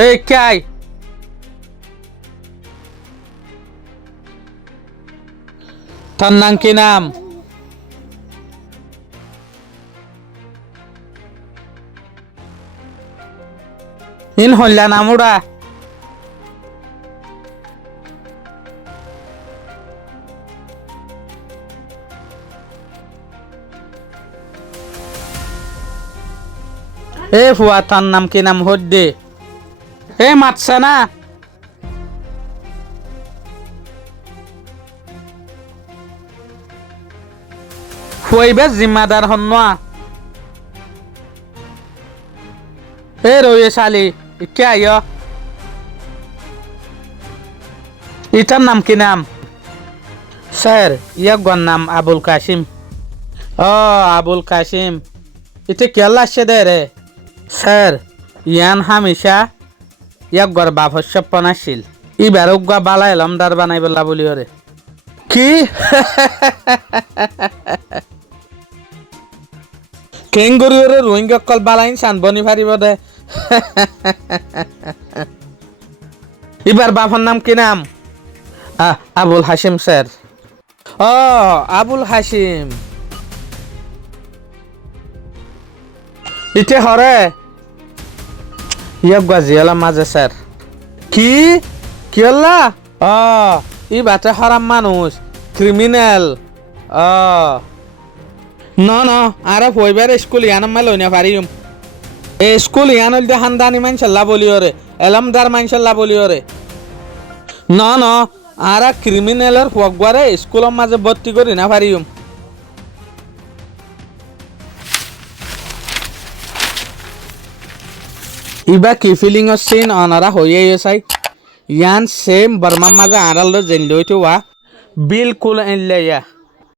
এই কাই তোর নাম কি নাম? ইন হল্লা নাম উড়া এ ফুয়া তোর নাম কি নাম হদ্দে এ মাতছে না ফুয়াইবে জিম্মাদার হন না এ রয়ে শালি কে আয় ইটার নাম কি নাম? স্যার ইয়ার নাম আবুল কাশিম। ও আবুল কাশিম ইতে কেলা আসছে দে রে স্যার ইয়ান হামিশা ইয়ার বাপ হস্যপন আসছিল ইবার উগা বালা এলমদার বানাই বলা বলি ওরে কি কেঙ্গুরি ওরে রোহিঙ্গা কল বালাইন সান বনি ফারিব দে ইবার বাপর নাম কি নাম? আবুল হাসিম স্যার। ও আবুল হাসিম ইতে হরে ইয়াক গাজিয়ালা মাঝে স্যার কি কিয়ল্লা ই বাতে হরাম মানুষ ক্রিমিনাল ন আরে হইবার স্কুল ইয়ান মাই লইনা পারিম এ স্কুল ইয়ান হইতে হান্দানি মানসাল্লা বলি ওরে এলমদার মানসাল্লা বলি ওরে ন আরা ক্রিমিনালের হকবারে স্কুলের মাঝে ভর্তি করি না পারিম ইবা কি ফিলিং সিন অনারা হইয়ে চাই ইয়ান সেম বর্মার মাঝে আড়াল জেন লইতে ওয়া বিলকুল এনলে ইয়া